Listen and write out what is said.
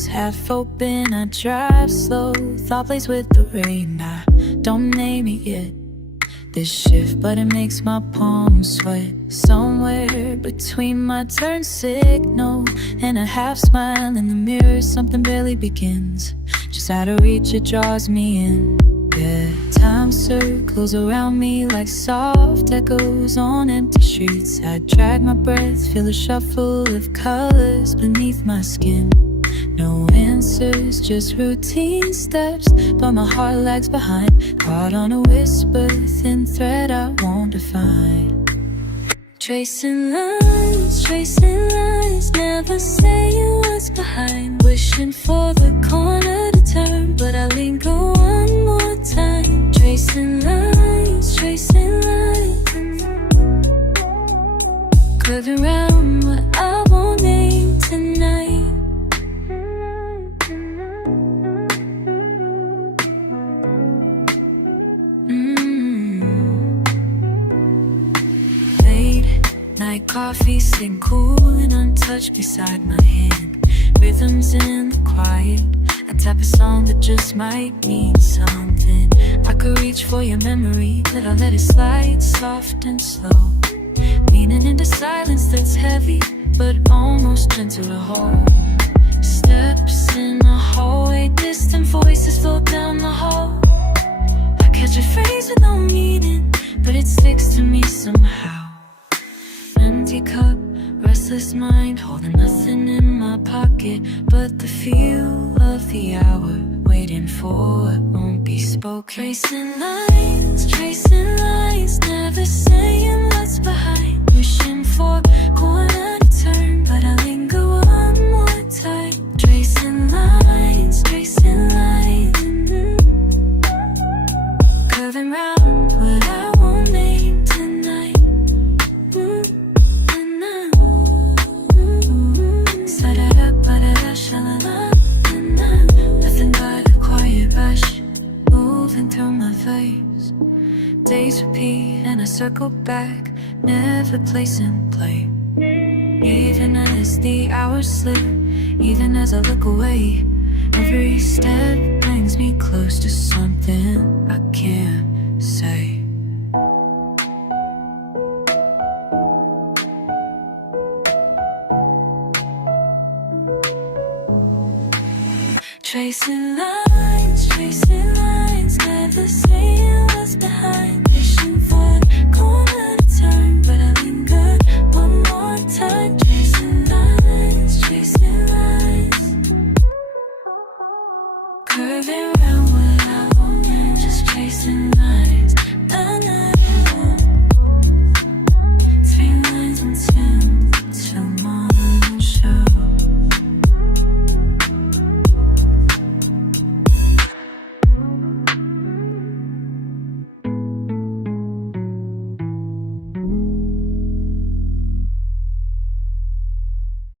windows half open, I drive slow. Thought plays with the rain, I don't name it yet. This shift, but it makes my palms sweat. Somewhere between my turn signal and a half smile in the mirror, something barely begins. Just out of reach, it draws me in. Yeah, time circles around me like soft echoes on empty streets. I drag my breath, feel a shuffle of colors beneath my skin. No answers, just routine steps, but my heart lags behind. Caught on a whisper, thin thread I won't define. Tracing lines, never saying what's behind. Wishing for the corner to turn, but I linger one more time. Tracing lines, curving around what I won't name tonight. Night coffee sitting cool and untouched beside my hand. Rhythms in the quiet, I tap a song that just might mean something. I could reach for your memory, but I let it slide soft and slow. Leaning into silence that's heavy, but almost gentle to hold. Steps in the hallway, distant voices float down the hall. I catch a phrase with no meaning, but it sticks to me somehow. Empty cup, restless mind, holding nothing in my pocket but the feel of the hour, waiting for what won't be spoken. Tracing lines, never saying what's behind. Wishing for corner to turn, but I linger one more time. Tracing lines, curving round what I won't name tonight. Nothing but a quiet rush moving through my veins. Days repeat and I circle back, never placing blame. Even as the hours slip, even as I look away, every step brings me close to something I can't say.